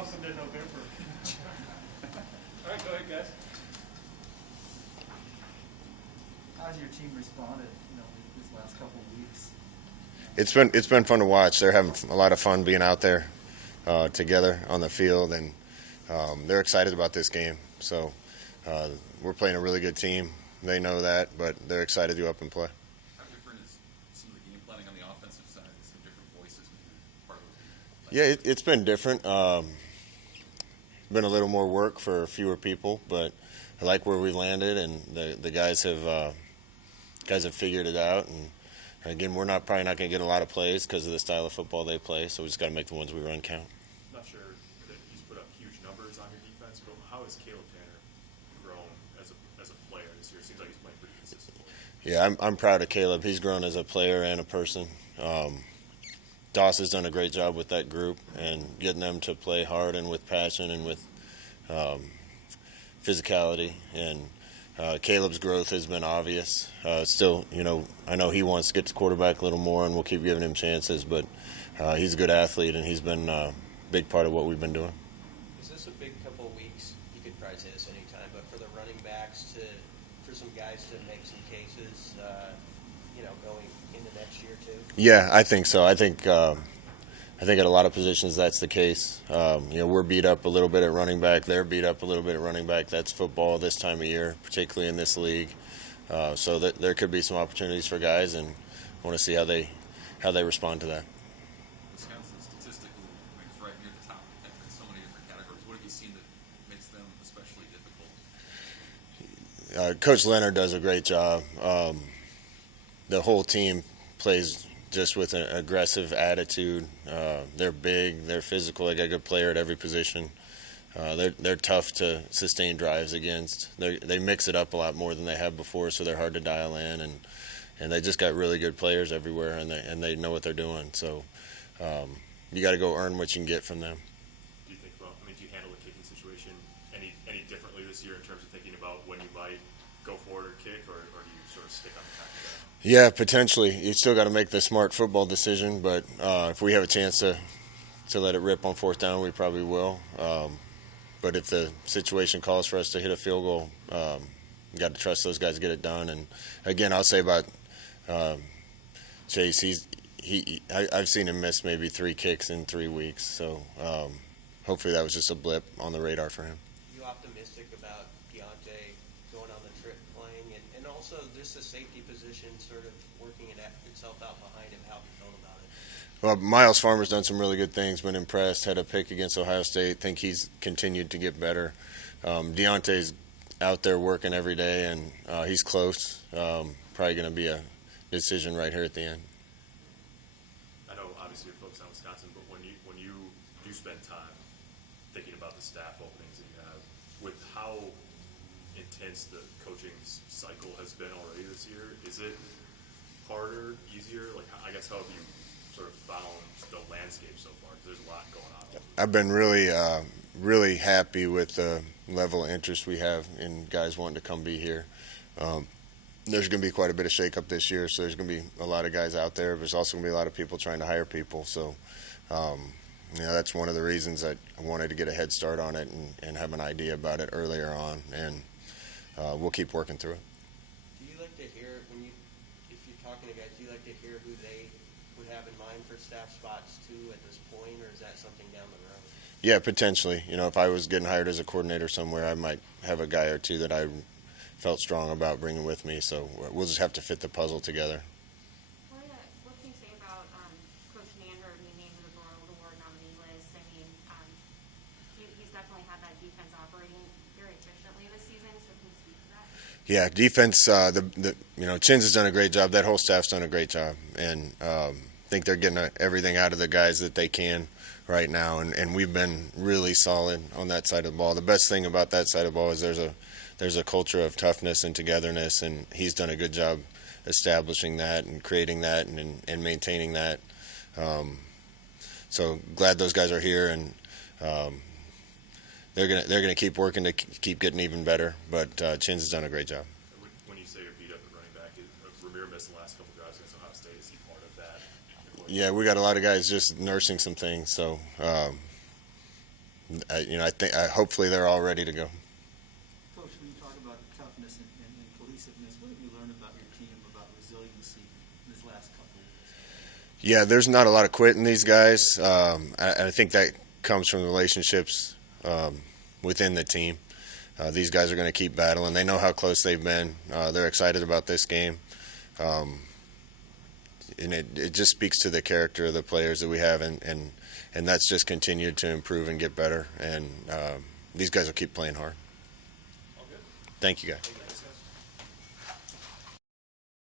Welcome to November. All right, go ahead, guys. How's your team responded, these last couple of weeks? It's been fun to watch. They're having a lot of fun being out there together on the field, and they're excited about this game. So we're playing a really good team. They know that, but they're excited to go up and play. How different is some of the game planning on the offensive side? Some different voices maybe part of it? Yeah, it's been different. Been a little more work for fewer people, but I like where we landed, and the guys have figured it out. And again, we're probably not going to get a lot of plays because of the style of football they play, so we just got to make the ones we run count. Not sure that he's put up huge numbers on your defense, but how has Caleb Tanner grown as a player this year? It seems like he's playing pretty consistently. Yeah, I'm proud of Caleb. He's grown as a player and a person. Doss has done a great job with that group and getting them to play hard and with passion and with physicality. And Caleb's growth has been obvious. Still, I know he wants to get to quarterback a little more, and we'll keep giving him chances. But he's a good athlete, and he's been a big part of what we've been doing. Is this a big couple of weeks? You could probably say this anytime, but for the running backs for some guys to make some cases, going into next year too? Yeah, I think so. I think at a lot of positions that's the case. We're beat up a little bit at running back. They're beat up a little bit at running back. That's football this time of year, particularly in this league. So there could be some opportunities for guys, and I want to see how they respond to that. Wisconsin statistically ranks right near the top in so many different categories. What have you seen that makes them especially difficult? Coach Leonard does a great job. The whole team plays just with an aggressive attitude. They're big, they're physical, they got a good player at every position. They're tough to sustain drives against. They mix it up a lot more than they have before, so they're hard to dial in, and they just got really good players everywhere, and they know what they're doing. So you got to go earn what you can get from them. Do you think, do you handle the kicking situation any differently this year in terms of thinking about when you might go forward or kick, or do you sort of stick on the pack of that? Yeah, potentially. You still got to make the smart football decision, but if we have a chance to let it rip on fourth down, we probably will. But if the situation calls for us to hit a field goal, you got to trust those guys to get it done. And again, I'll say about Chase, I've seen him miss maybe 3 kicks in 3 weeks, so hopefully that was just a blip on the radar for him. You optimistic about Deontay going on the trip playing, and also just the safety position sort of working itself out behind him? How have you felt about it? Well, Miles Farmer's done some really good things, been impressed, had a pick against Ohio State, think he's continued to get better. Deontay's out there working every day, and he's close. Probably going to be a decision right here at the end. I know obviously you're focused on Wisconsin, but when you do spend time thinking about the staff openings that you have, with how intense the coaching cycle has been already this year, is it harder, easier? Like, I guess, how have you sort of found the landscape so far? Because there's a lot going on. I've been really happy with the level of interest we have in guys wanting to come be here. There's going to be quite a bit of shakeup this year, so there's going to be a lot of guys out there. There's also going to be a lot of people trying to hire people. So, that's one of the reasons that I wanted to get a head start on it and have an idea about it earlier on. And we'll keep working through it. Do you like to hear, if you're talking to guys, do you like to hear who they would have in mind for staff spots too at this point, or is that something down the road? Yeah, potentially. If I was getting hired as a coordinator somewhere, I might have a guy or two that I felt strong about bringing with me. So we'll just have to fit the puzzle together. What can you say about Coach Nander being named to the World Award nominee list? I mean, he's definitely had that defense operating very efficiently this season. So can you speak to that? Yeah, defense. Chins has done a great job. That whole staff's done a great job, and I think they're getting everything out of the guys that they can right now. And we've been really solid on that side of the ball. The best thing about that side of the ball is there's a culture of toughness and togetherness, and he's done a good job establishing that and creating that and maintaining that. So glad those guys are here, and they're gonna keep working to keep getting even better. But Chins has done a great job. When you say you're beat up at running back, Ramir missed the last couple drives against Ohio State. Is he part of that? Yeah, we got a lot of guys just nursing some things. So hopefully they're all ready to go. Coach, when you talk about toughness and cohesiveness, what have you learned about your team, about resiliency in this last couple of weeks? Yeah, there's not a lot of quitting these guys. I think that comes from relationships within the team. These guys are going to keep battling. They know how close they've been. They're excited about this game. And it just speaks to the character of the players that we have, and that's just continued to improve and get better. And these guys will keep playing hard. All good. Thank you, guys.